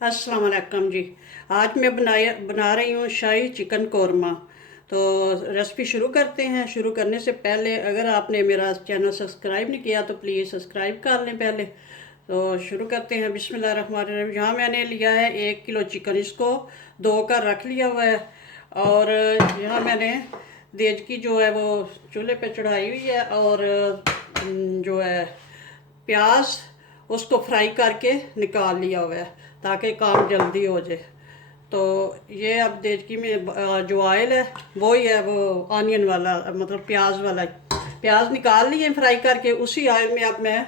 अस्सलाम वालेकुम जी। आज मैं बना रही हूँ शाही चिकन कौरमा। तो रेसिपी शुरू करते हैं। शुरू करने से पहले अगर आपने मेरा चैनल सब्सक्राइब नहीं किया तो प्लीज़ सब्सक्राइब कर लें पहले। तो शुरू करते हैं। बिस्मिल्लाहिर्रहमानिर्रहीम। यहाँ मैंने लिया है 1 किलो चिकन, इसको धो कर रख लिया हुआ है। और यहाँ मैंने देचकी जो है वो चूल्हे पे चढ़ाई हुई है, और जो है प्याज उसको फ्राई करके निकाल लिया हुआ है ताकि काम जल्दी हो जाए। तो ये अब देचकी में जो ऑयल है वो ही है, वो ऑनियन वाला, मतलब प्याज वाला। प्याज निकाल लिए फ्राई करके, उसी ऑयल में अब मैं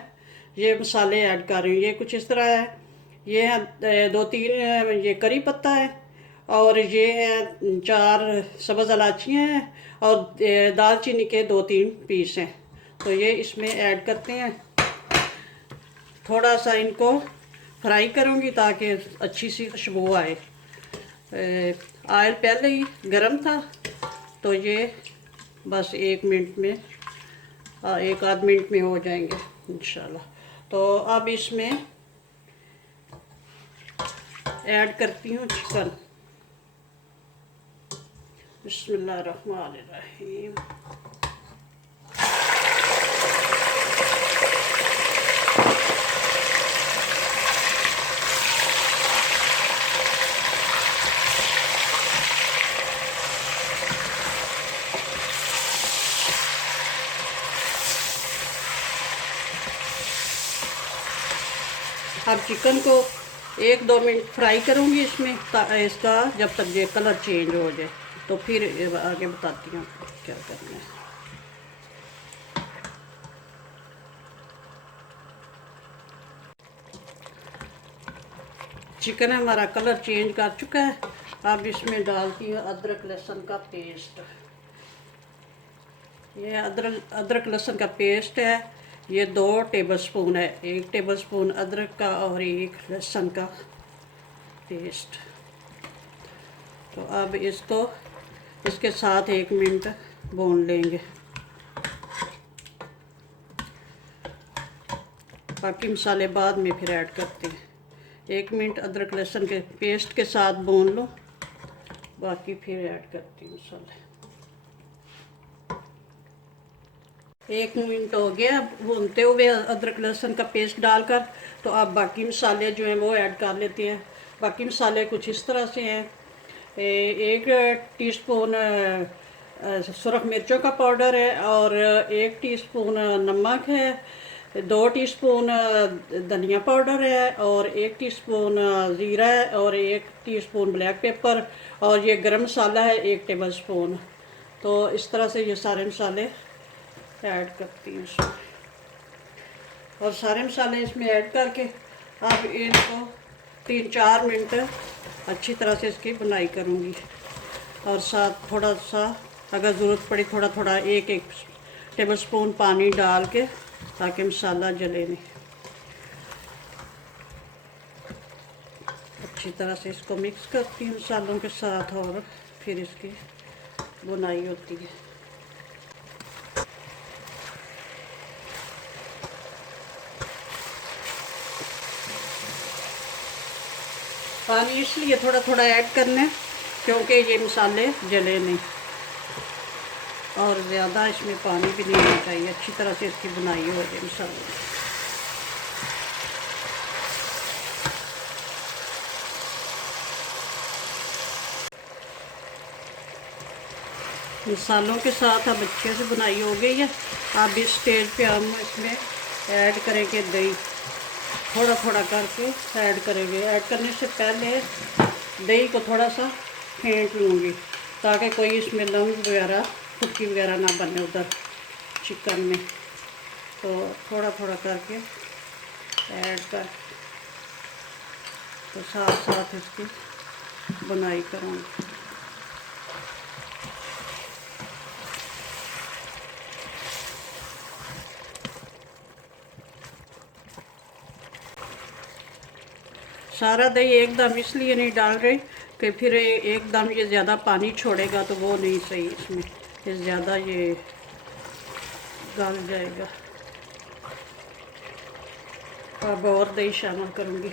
ये मसाले ऐड कर रही हूँ। ये कुछ इस तरह है। ये है 2-3 ये करी पत्ता है, और ये है 4 सब्ज़ इलायचियाँ हैं, और दालचीनी के 2-3 पीस हैं। तो ये इसमें ऐड करते हैं। थोड़ा सा इनको फ्राई करूँगी ताकि अच्छी सी खुशबू आए। ऑयल पहले ही गरम था, तो ये बस 1 मिनट में, 1 आध मिनट में हो जाएंगे इंशाल्लाह। तो अब इसमें ऐड करती हूँ चिकन। बिस्मिल्लाहिर्रहमानिर्रहीम। अब चिकन को 1-2 मिनट फ्राई करूँगी इसमें, इसका जब तक ये कलर चेंज हो जाए। तो फिर आगे बताती हूँ क्या करना है। चिकन हमारा कलर चेंज कर चुका है। अब इसमें डालती हूँ अदरक लहसुन का पेस्ट। ये अदरक लहसुन का पेस्ट है। ये 2 टेबलस्पून है। 1 टेबलस्पून अदरक का और 1 लहसुन का पेस्ट। तो अब इसको इसके साथ 1 मिनट भून लेंगे। बाकी मसाले बाद में फिर ऐड करते हैं। 1 मिनट अदरक लहसुन के पेस्ट के साथ भून लो, बाकी फिर ऐड करती हूँ मसाले। 1 मिनट हो गया भूनते हुए अदरक लहसुन का पेस्ट डालकर। तो अब बाकी मसाले जो हैं वो ऐड कर लेते हैं। बाकी मसाले कुछ इस तरह से हैं। 1 टीस्पून सुरख मिर्चों का पाउडर है, और 1 टीस्पून नमक है, 2 टीस्पून धनिया पाउडर है, और 1 टीस्पून ज़ीरा है, और 1 टीस्पून ब्लैक पेपर, और ये गरम मसाला है 1 टेबलस्पून। तो इस तरह से ये सारे मसाले ऐड करती हूँ इसमें। और सारे मसाले इसमें ऐड करके अब इनको 3-4 मिनट अच्छी तरह से इसकी बुनाई करूँगी। और साथ थोड़ा सा अगर ज़रूरत पड़ी थोड़ा थोड़ा 1-1 टेबलस्पून पानी डाल के, ताकि मसाला जले नहीं। अच्छी तरह से इसको मिक्स करती हूँ मसालों के साथ, और फिर इसकी बुनाई होती है। पानी इसलिए थोड़ा थोड़ा ऐड करना है क्योंकि ये मसाले जले नहीं, और ज़्यादा इसमें पानी भी नहीं होना चाहिए। अच्छी तरह से इसकी बुनाई हो जाए मसाले। मसालों के साथ अब अच्छे से बुनाई हो गई है। अब इस स्टेज पे हम इसमें ऐड करेंगे दही। थोड़ा थोड़ा करके ऐड करेंगे। ऐड करने से पहले दही को थोड़ा सा फेंट लूँगी ताकि कोई इसमें लम्ब वगैरह, फुटकी वगैरह ना बने उधर चिकन में। तो थोड़ा थोड़ा करके ऐड कर, तो साथ साथ इसकी बुनाई करूँगी। सारा दही एकदम इसलिए नहीं डाल रही कि फिर एकदम ये ज़्यादा पानी छोड़ेगा तो वो नहीं सही, इसमें ये ज़्यादा ये गल जाएगा। अब और दही शामिल करूँगी।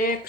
1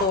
2